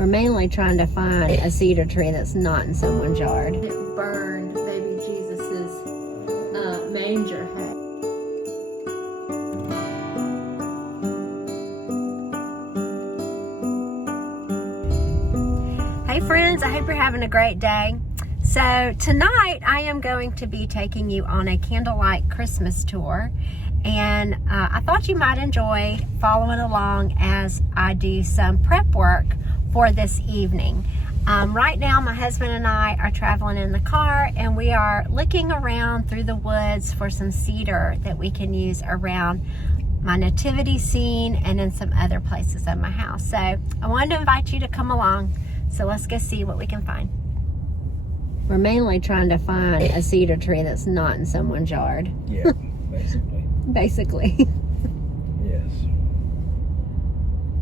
We're mainly trying to find a cedar tree that's not in someone's yard. It burned baby Jesus's manger hay. Hey friends, I hope you're having a great day. So tonight I am going to be taking you on a Candlelight Christmas tour, and I thought you might enjoy following along as I do some prep work for this evening. Right now my husband and I are traveling in the car, and we are looking around through the woods for some cedar that we can use around my nativity scene and in some other places of my house. So I wanted to invite you to come along. So let's go see what we can find. We're mainly trying to find a cedar tree that's not in someone's yard. Yeah, basically. Basically. Yes.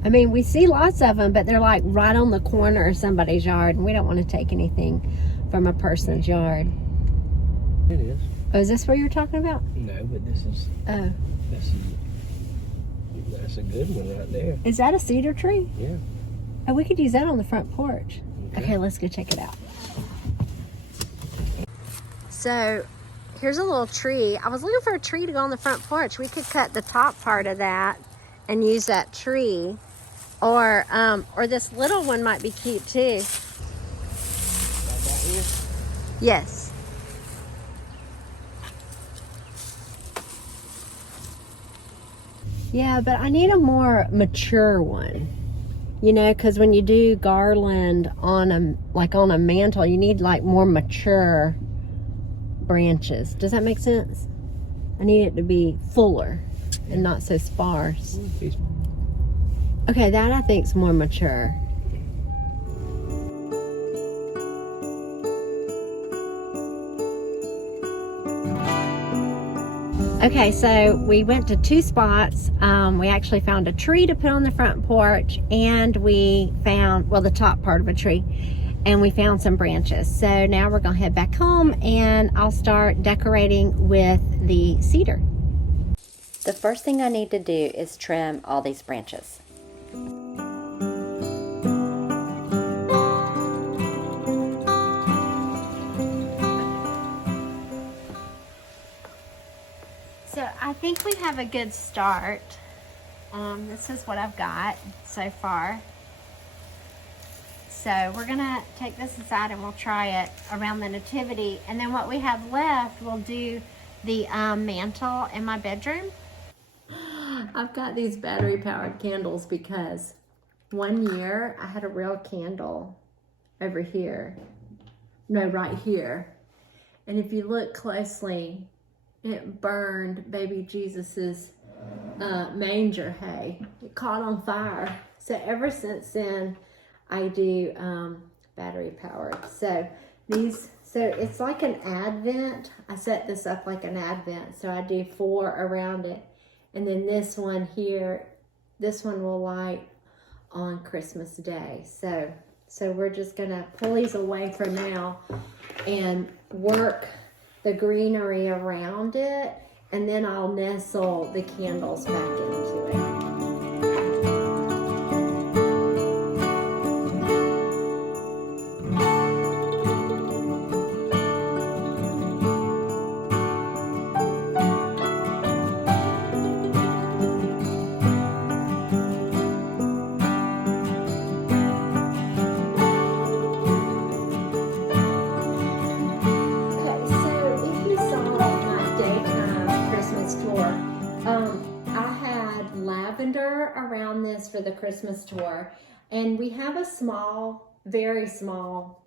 I mean, we see lots of them, but they're like right on the corner of somebody's yard, and we don't want to take anything from a person's yard. It is. Oh, is this what you're talking about? No, but this is. Oh. That's a good one right there. Is that a cedar tree? Yeah. Oh, we could use that on the front porch. Okay, let's go check it out. So, here's a little tree. I was looking for a tree to go on the front porch. We could cut the top part of that and use that tree. Or this little one might be cute too. Like that here? Yes. Yeah, but I need a more mature one. You know, because when you do garland on a mantle, you need like more mature branches. Does that make sense? I need it to be fuller and not so sparse. Okay, that I think is more mature. Okay, so we went to two spots. We actually found a tree to put on the front porch, and we found, well, the top part of a tree, and we found some branches. So now we're gonna head back home, and I'll start decorating with the cedar. The first thing I need to do is trim all these branches. So I think we have a good start. This is what I've got so far. So we're gonna take this aside and we'll try it around the nativity. And then what we have left, we'll do the mantle in my bedroom. I've got these battery powered candles because one year I had a real candle over here. No, right here. And if you look closely, it burned baby Jesus's manger hay. It caught on fire. So ever since then, I do battery powered. So it's like an advent. I set this up like an advent. So I do 4 around it. And then this one here, this one will light on Christmas Day. So we're just gonna pull these away for now and work the greenery around it, and then I'll nestle the candles back into it. Around this for the Christmas tour, and we have a small, very small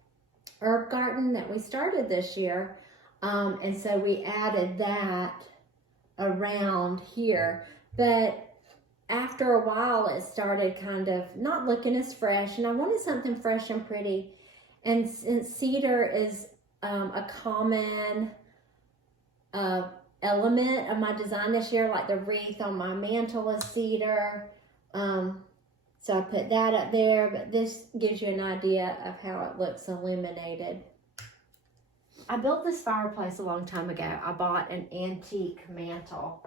herb garden that we started this year, and so we added that around here, but after a while it started kind of not looking as fresh, and I wanted something fresh and pretty. And since cedar is a common element of my design this year, like the wreath on my mantle is cedar, so I put that up there, but this gives you an idea of how it looks illuminated. I built this fireplace a long time ago. I bought an antique mantle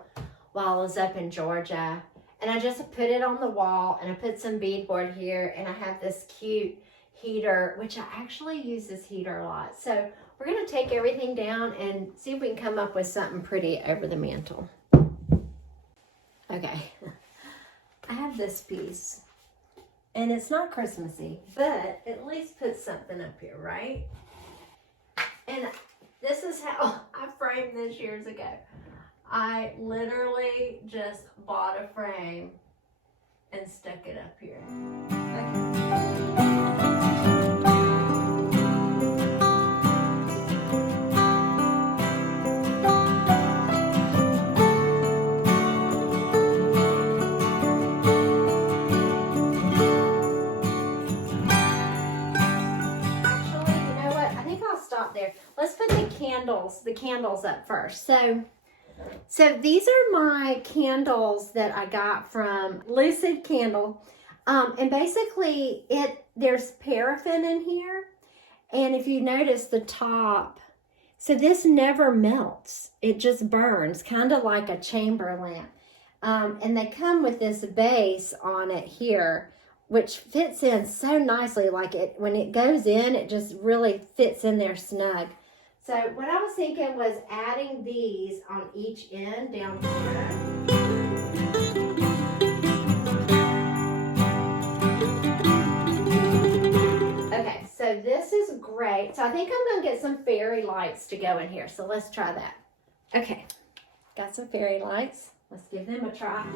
while I was up in Georgia, And I just put it on the wall, and I put some beadboard here, and I have this cute heater, which I actually use this heater a lot. So we're gonna take everything down and see if we can come up with something pretty over the mantle. Okay, I have this piece, and it's not Christmassy, but at least put something up here, right? And this is how I framed this years ago. I literally just bought a frame and stuck it up here. There. Let's put the candles up first. So these are my candles that I got from Lucid Candle. And basically there's paraffin in here. And if you notice the top, so this never melts. It just burns, kind of like a chamber lamp. And they come with this base on it here, which fits in so nicely. Like when it goes in, it just really fits in there snug. So what I was thinking was adding these on each end down here. Okay, so this is great. So I think I'm gonna get some fairy lights to go in here. So let's try that. Okay, got some fairy lights. Let's give them a try.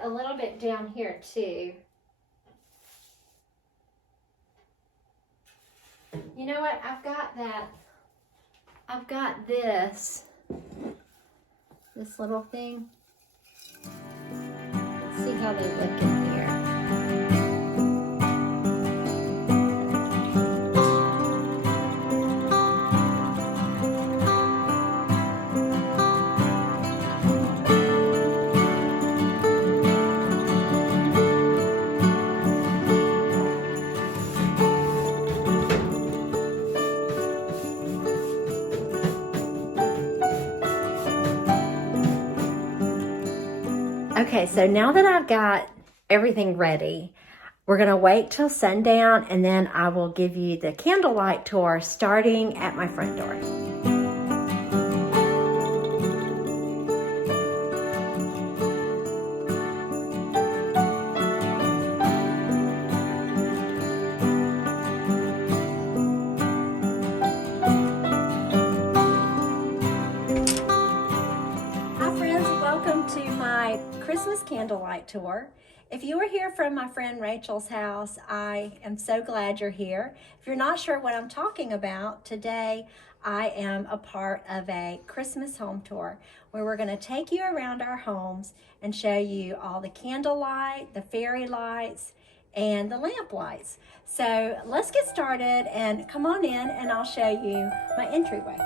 A little bit down here too. You know what? I've got this little thing. Let's see how they look in here. Okay, so now that I've got everything ready, we're gonna wait till sundown, and then I will give you the candlelight tour starting at my front door. Christmas candlelight tour. If you are here from my friend Rachel's house, I am so glad you're here. If you're not sure what I'm talking about, today I am a part of a Christmas home tour where we're going to take you around our homes and show you all the candlelight, the fairy lights, and the lamp lights. So let's get started and come on in and I'll show you my entryway.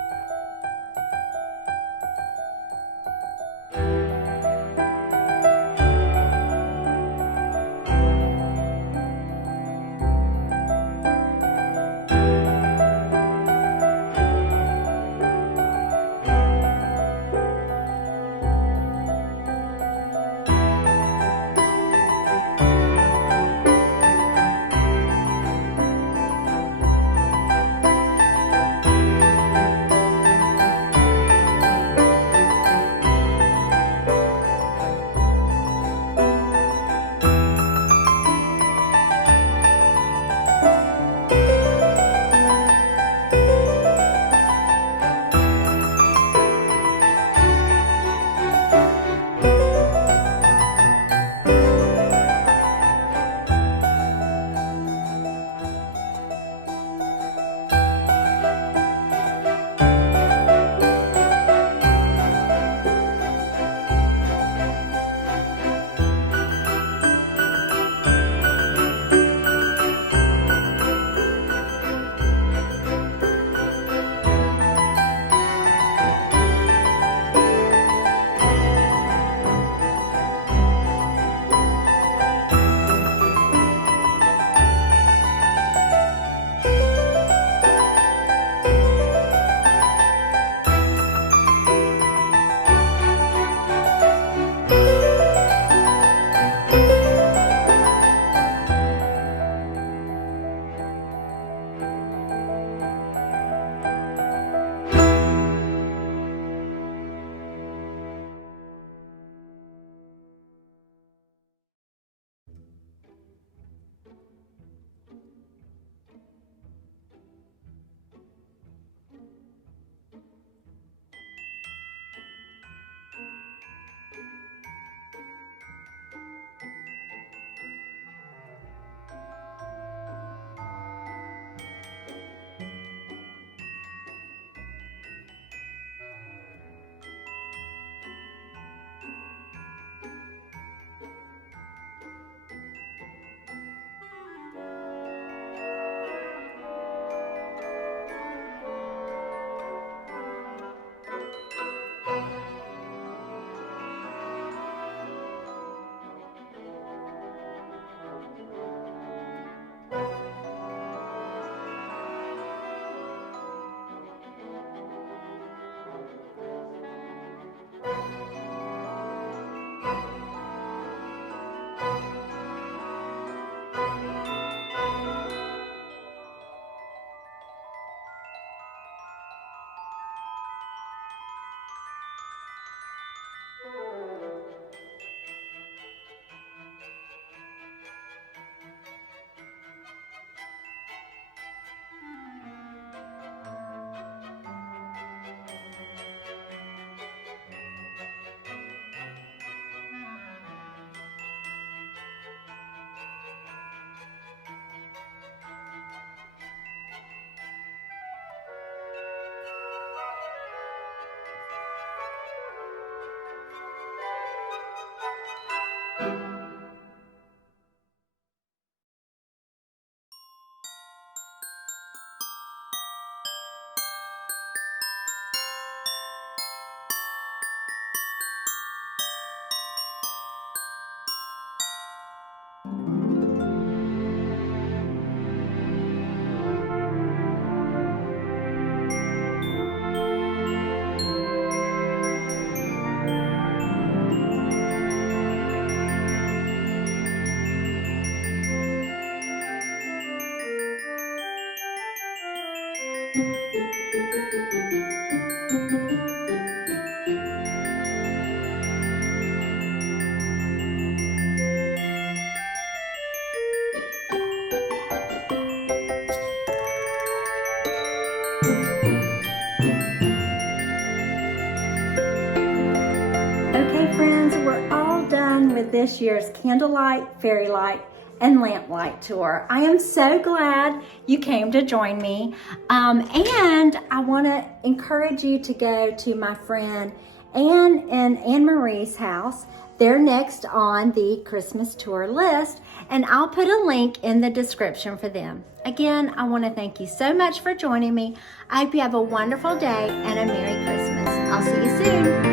this year's Candlelight, Fairy Light, and Lamplight tour. I am so glad you came to join me. And I want to encourage you to go to my friend Anne and Anne Marie's house. They're next on the Christmas tour list, and I'll put a link in the description for them. Again, I want to thank you so much for joining me. I hope you have a wonderful day and a Merry Christmas. I'll see you soon.